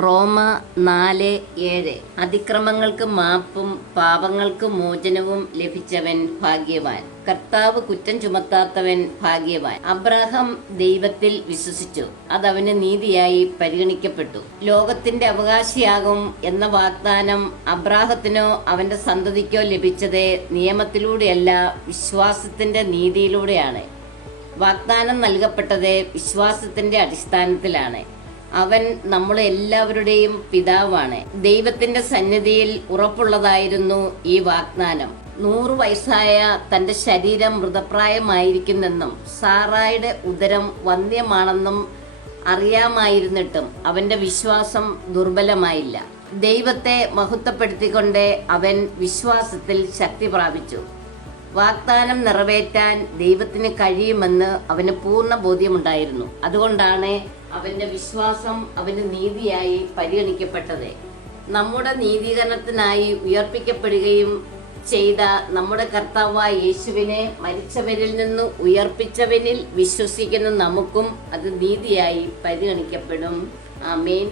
റോമ 4:7. അതിക്രമങ്ങൾക്ക് മാപ്പും പാപങ്ങൾക്ക് മോചനവും ലഭിച്ചവൻ ഭാഗ്യവാൻ. കർത്താവ് കുറ്റം ചുമത്താത്തവൻ ഭാഗ്യവാൻ. അബ്രാഹാം ദൈവത്തിൽ വിശ്വസിച്ചു, അതവന് നീതിയായി പരിഗണിക്കപ്പെട്ടു. ലോകത്തിന്റെ അവകാശിയാകും എന്ന വാഗ്ദാനം അബ്രാഹത്തിനോ അവന്റെ സന്തതിക്കോ ലഭിച്ചത് നിയമത്തിലൂടെയല്ല, വിശ്വാസത്തിന്റെ നീതിയിലൂടെയാണ്. വാഗ്ദാനം നൽകപ്പെട്ടത് വിശ്വാസത്തിന്റെ അടിസ്ഥാനത്തിലാണ്. അവൻ നമ്മളെ എല്ലാവരുടെയും പിതാവാണ്. ദൈവത്തിന്റെ സന്നിധിയിൽ ഉറപ്പുള്ളതായിരുന്നു ഈ വാഗ്ദാനം. 100 വയസ്സായ തന്റെ ശരീരം മൃതപ്രായമായിരിക്കുന്നെന്നും സാറായുടെ ഉദരം വന്ധ്യമാണെന്നും അറിയാമായിരുന്നിട്ടും അവന്റെ വിശ്വാസം ദുർബലമായില്ല. ദൈവത്തെ മഹത്വപ്പെടുത്തിക്കൊണ്ട് അവൻ വിശ്വാസത്തിൽ ശക്തി പ്രാപിച്ചു. വാഗ്ദാനം നിറവേറ്റാൻ ദൈവത്തിന് കഴിയുമെന്ന് അവന് പൂർണ്ണ ബോധ്യമുണ്ടായിരുന്നു. അതുകൊണ്ടാണ് അവന്റെ വിശ്വാസം അവന് നീതിയായി പരിഗണിക്കപ്പെട്ടത്. നമ്മുടെ നീതീകരണത്തിനായി ഉയർപ്പിക്കപ്പെടുകയും ചെയ്ത നമ്മുടെ കർത്താവായ യേശുവിനെ മരിച്ചവരിൽ നിന്ന് ഉയർപ്പിച്ചവനിൽ വിശ്വസിക്കുന്ന നമുക്കും അത് നീതിയായി പരിഗണിക്കപ്പെടും. ആമേൻ.